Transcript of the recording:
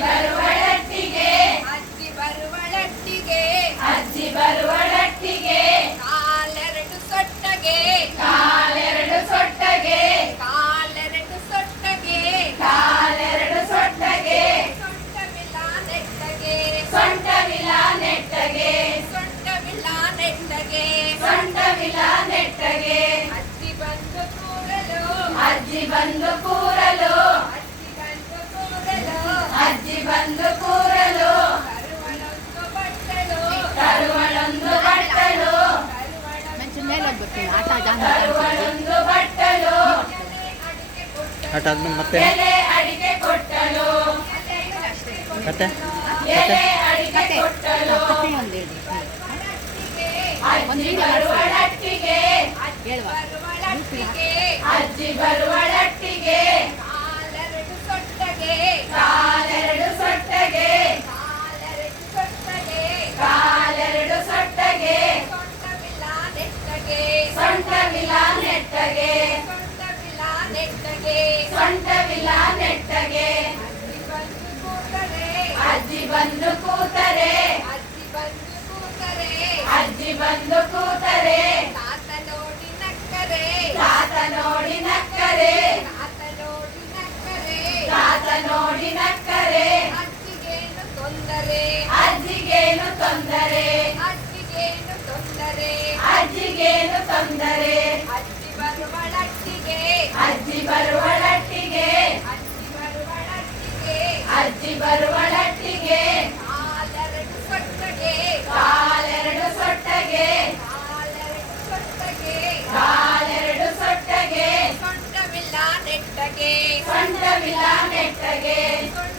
ಬರುವಳಟ್ಟಿಗೆ ಅಜ್ಜಿ ಬರುವಳಟ್ಟಿಗೆ ಅಜ್ಜಿ ಬರುವಳಟ್ಟಿಗೆ ಕಾಲೆರಡು ಸೊಟ್ಟಗೆ ಕಾಲೆರಡು ಸೊಟ್ಟಗೆ ಕಾಲೆರಡು ಸೊಟ್ಟಗೆ ಕಾಲೆರಡು ಸೊಟ್ಟಗೆ ಸೊಂಟವಿಲ್ಲ ನೆಟ್ಟಗೆ ಸೊಂಟವಿಲ್ಲ ನೆಟ್ಟಗೆ ಸೊಂಟವಿಲ್ಲ ನೆಟ್ಟಗೆ ಸೊಂಟವಿಲ್ಲ ನೆಟ್ಟಗೆ ಅಜ್ಜಿ ಬಂದು ಕೂರಲು ಅಜ್ಜಿ ಬಂದು ಕೂರಲು ಅಜ್ಜಿ ಬಂದು ಕೂರಲು ಅಜ್ಜಿ ಬಂದು ಕೂರಲು ಕರುವಳೊಂದು ಬಟ್ಟಲು ಕರುವಳೊಂದು ಬಟ್ಟಲು ಮಂಚ ಮೇಲೆ ಹೋಗ್ಬೇಕು ಆಟ ಜಾಗ ಕರುವಳೊಂದು ಬಟ್ಟಲು ಅಡಿಕೆ ಕೊಟ್ಟಲು ಆಟ ಆದ್ಮೇಲೆ ಮತ್ತೆ ಎಲೆ ಅಡಿಕೆ ಕೊಟ್ಟಲು ಕತೆ ಎಲೆ ಅಡಿಕೆ ಕೊಟ್ಟಲು ಕತೆ ಒಂದು ಹೇಳಿ ಅಜ್ಜಿ ಬರುವಳಟ್ಟಿಗೆ ಹೇಳುವ ಬರುವಳಟ್ಟಿಗೆ ಅಜ್ಜಿ ಬರುವಳಟ್ಟಿಗೆ ಕಾಲೆರಡು ಸೊಟ್ಟಗೆ ಕಾಲೆರಡು ಸೊಟ್ಟಗೆ ಕಾಲೆರಡು ಸೊಟ್ಟಗೆ ಕಾಲೆರಡು ಸೊಟ್ಟಗೆ ಸೊಂಟವಿಲ್ಲ ನೆಟ್ಟಗೆ ಸೊಂಟವಿಲ್ಲ ನೆಟ್ಟಗೆ ಸೊಂಟವಿಲ್ಲ ನೆಟ್ಟಗೆ ಸೊಂಟವಿಲ್ಲ ನೆಟ್ಟಗೆ ಅಜ್ಜಿ ಬಂದು ಕೂತರೆ ಅಜ್ಜಿ ಬಂದು ಕೂತರೆ ಅಜ್ಜಿ ಬಂದು ಕೂತರೆ ಅಜ್ಜಿ ಬಂದು ಕೂತರೆ ತಾತ ನೋಡಿ ನಕ್ಕರೆ ತಾತ ನೋಡಿ ನಕ್ಕರೆ ತಾತ ನೋಡಿ ನಕ್ಕರೆ ತಾತ ನೋಡಿ ನಕ್ಕರೆ ಅಜ್ಜಿಗೇನು ತೊಂದರೆ ಅಜ್ಜಿಗೇನು ತೊಂದರೆ ಅಜ್ಜಿಗೇನು ತೊಂದರೆ ಅಜ್ಜಿಗೇನು ತೊಂದರೆ ಅಜ್ಜಿ ಬರುವಳಟ್ಟಿಗೆ ಅಜ್ಜಿ ಬರುವಳಟ್ಟಿಗೆ ಅಜ್ಜಿ ಬರುವಳಟ್ಟಿಗೆ ಅಜ್ಜಿ ಬರುವಳಟ್ಟಿಗೆ ಕಾಲೆರಡು ಸೊಟ್ಟಗೆ ಕಾಲೆರಡು ಸೊಟ್ಟಗೆ ಕಾಲೆರಡು ಸೊಟ್ಟಗೆ ಕಾಲೆರಡು ಸೊಟ್ಟಗೆ ಸೊಂಟವಿಲ್ಲ ನೆಟ್ಟಗೆ ಸೊಂಟವಿಲ್ಲ ನೆಟ್ಟಗೆ ಸೊಂಟ